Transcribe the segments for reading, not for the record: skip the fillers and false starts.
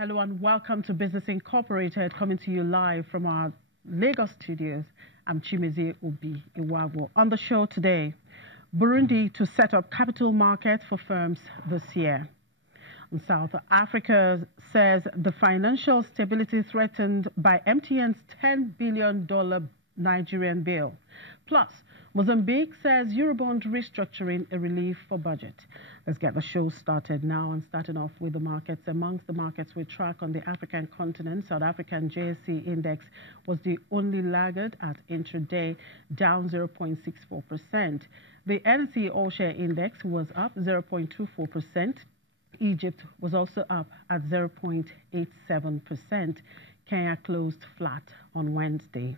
Hello and welcome to Business Incorporated, coming to you live from our Lagos studios. I'm Chimeze Obi Iwago. On the show today, Burundi to set up capital market for firms this year. And South Africa says the financial stability threatened by MTN's $10 billion Nigerian bill. Plus, Mozambique says Eurobond restructuring a relief for budget. Let's get the show started now, and starting off with the markets. Amongst the markets we track on the African continent, South African JSE index was the only laggard at intraday, down 0.64%. The NSE all-share index was up 0.24%. Egypt was also up at 0.87%. Kenya closed flat on Wednesday.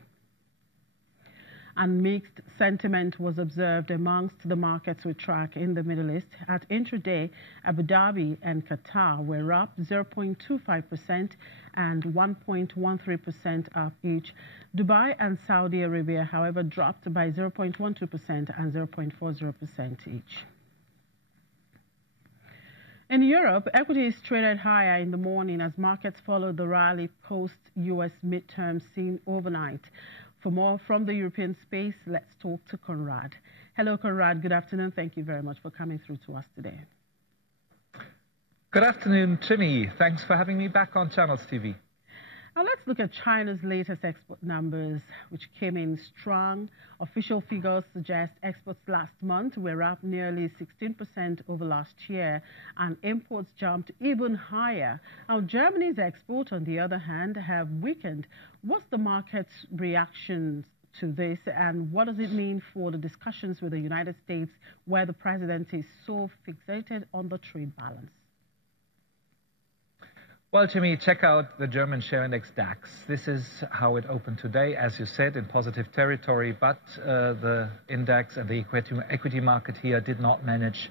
And mixed sentiment was observed amongst the markets we track in the Middle East. At intraday, Abu Dhabi and Qatar were up 0.25% and 1.13% up each. Dubai and Saudi Arabia, however, dropped by 0.12% and 0.40% each. In Europe, equities traded higher in the morning as markets followed the rally post-U.S. midterm seen overnight. For more from the European space, let's talk to Conrad. Hello, Conrad. Good afternoon. Thank you very much for coming through to us today. Good afternoon, Timmy. Thanks for having me back on Channels TV. Now let's look at China's latest export numbers, which came in strong. Official figures suggest exports last month were up nearly 16% over last year, and imports jumped even higher. Now, Germany's exports, on the other hand, have weakened. What's the market's reaction to this, and what does it mean for the discussions with the United States, where the president is so fixated on the trade balance? Well, Jimmy, check out the German share index DAX. This is how it opened today, as you said, in positive territory, but the index and the equity market here did not manage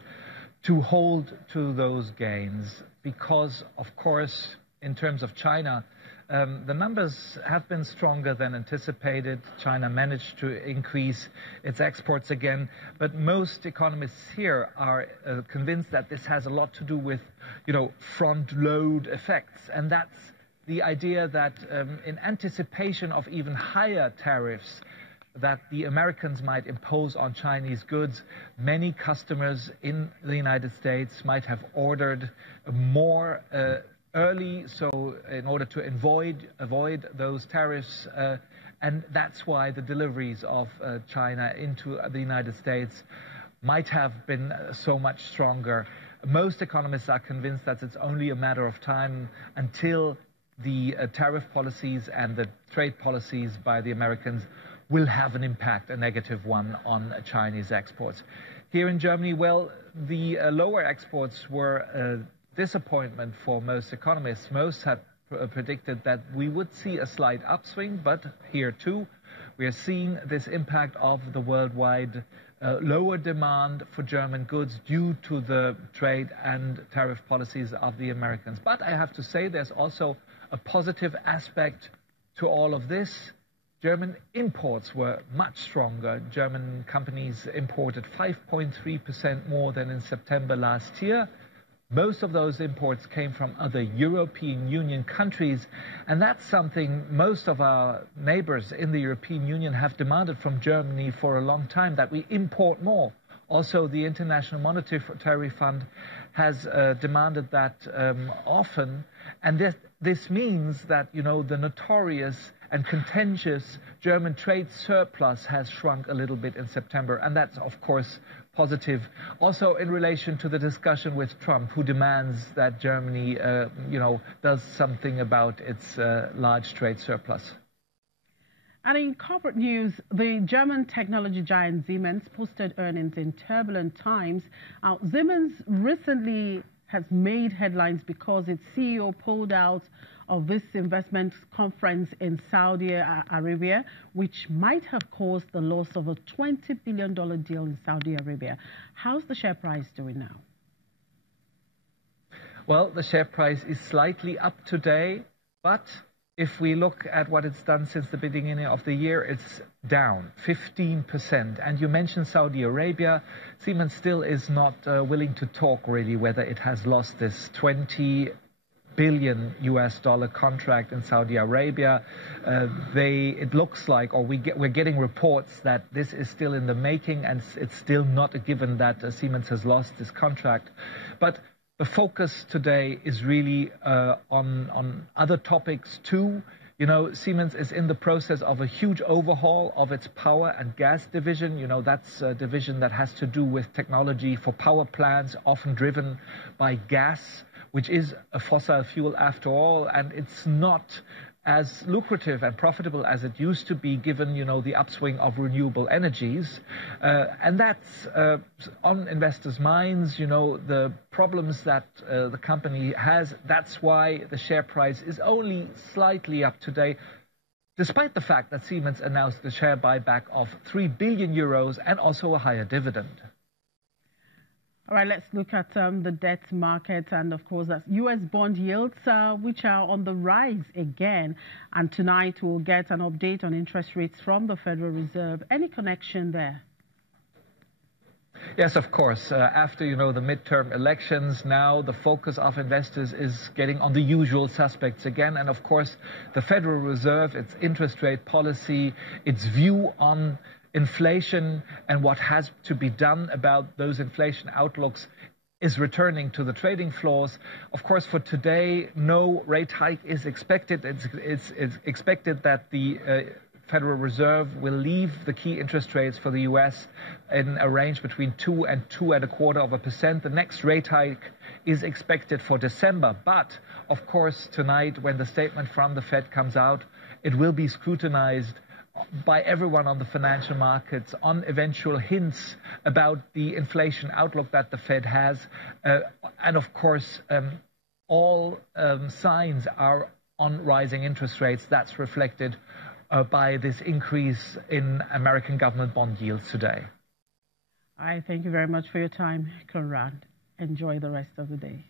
to hold to those gains because, of course, in terms of China, the numbers have been stronger than anticipated. China managed to increase its exports again, but most economists here are convinced that this has a lot to do with, front-load effects, and that's the idea that in anticipation of even higher tariffs that the Americans might impose on Chinese goods, many customers in the United States might have ordered more early, so in order to avoid those tariffs, and that's why the deliveries of China into the United States might have been so much stronger. Most economists are convinced that it's only a matter of time until the tariff policies and the trade policies by the Americans will have an impact, a negative one, on Chinese exports. Here in Germany, well, the lower exports were disappointment for most economists. Most had predicted that we would see a slight upswing, but here too we are seeing this impact of the worldwide lower demand for German goods due to the trade and tariff policies of the Americans. But I have to say there's also a positive aspect to all of this. German imports were much stronger. German companies imported 5.3% more than in September last year. Most of those imports came from other European Union countries, and that's something most of our neighbors in the European Union have demanded from Germany for a long time, that we import more. Also, the International Monetary Fund has demanded that often, and this means that, the notorious and contentious German trade surplus has shrunk a little bit in September, and that's, of course, positive. Also, in relation to the discussion with Trump, who demands that Germany, does something about its large trade surplus. And in corporate news, the German technology giant Siemens posted earnings in turbulent times. Siemens recently has made headlines because its CEO pulled out of this investment conference in Saudi Arabia, which might have caused the loss of a $20 billion deal in Saudi Arabia. How's the share price doing now? Well, the share price is slightly up today, but if we look at what it's done since the beginning of the year, it's down 15%. And you mentioned Saudi Arabia. Siemens still is not willing to talk really whether it has lost this $20 billion US dollar contract in Saudi Arabia. It looks like, or we're getting reports that this is still in the making, and it's still not a given that Siemens has lost this contract. But the focus today is really on other topics too. You know, Siemens is in the process of a huge overhaul of its power and gas division. You know, that's a division that has to do with technology for power plants, often driven by gas, which is a fossil fuel after all, and it's not as lucrative and profitable as it used to be, given, you know, the upswing of renewable energies. And that's on investors' minds, you know, the problems that the company has. That's why the share price is only slightly up today, despite the fact that Siemens announced the share buyback of 3 billion euros and also a higher dividend. All right, let's look at the debt market, and of course that's U.S. bond yields, which are on the rise again. And tonight we'll get an update on interest rates from the Federal Reserve. Any connection there? Yes, of course. After, you know, the midterm elections, now the focus of investors is getting on the usual suspects again. And of course, the Federal Reserve, its interest rate policy, its view on inflation and what has to be done about those inflation outlooks is returning to the trading floors. Of course, for today, no rate hike is expected. It's expected that the Federal Reserve will leave the key interest rates for the US in a range between 2 and 2.25%. The next rate hike is expected for December. But, of course, tonight, when the statement from the Fed comes out, it will be scrutinized by everyone on the financial markets on eventual hints about the inflation outlook that the Fed has. And of course, all signs are on rising interest rates. That's reflected by this increase in American government bond yields today. I thank you very much for your time, Conrad. Enjoy the rest of the day.